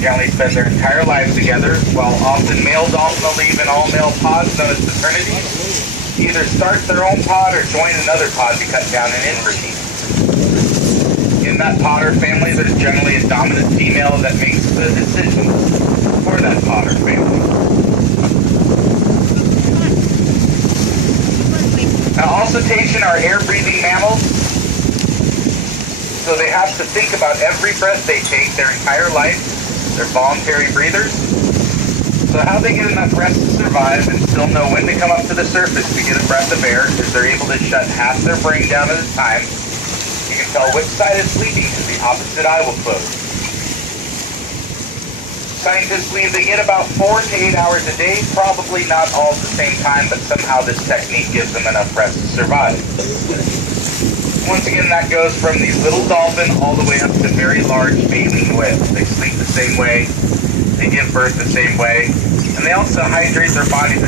generally spend their entire lives together, while often male dolphin will leave in all-male pods known as fraternities, either start their own pod or join another pod to cut down on inbreeding. In that pod or family, there's generally a dominant female that makes the decisions for that pod or family. Now, occitation are air-breathing mammals, so they have to think about every breath they take their entire life. They're voluntary breathers. So how they get enough rest to survive and still know when to come up to the surface to get a breath of air is they're able to shut half their brain down at a time. You can tell which side is sleeping because the opposite eye will close. Scientists believe they get about 4 to 8 hours a day, probably not all at the same time, but somehow this technique gives them enough rest to survive. Once again, that goes from these little dolphin all the way up to very large baleen whales. They sleep the same way, they give birth the same way, and they also hydrate their bodies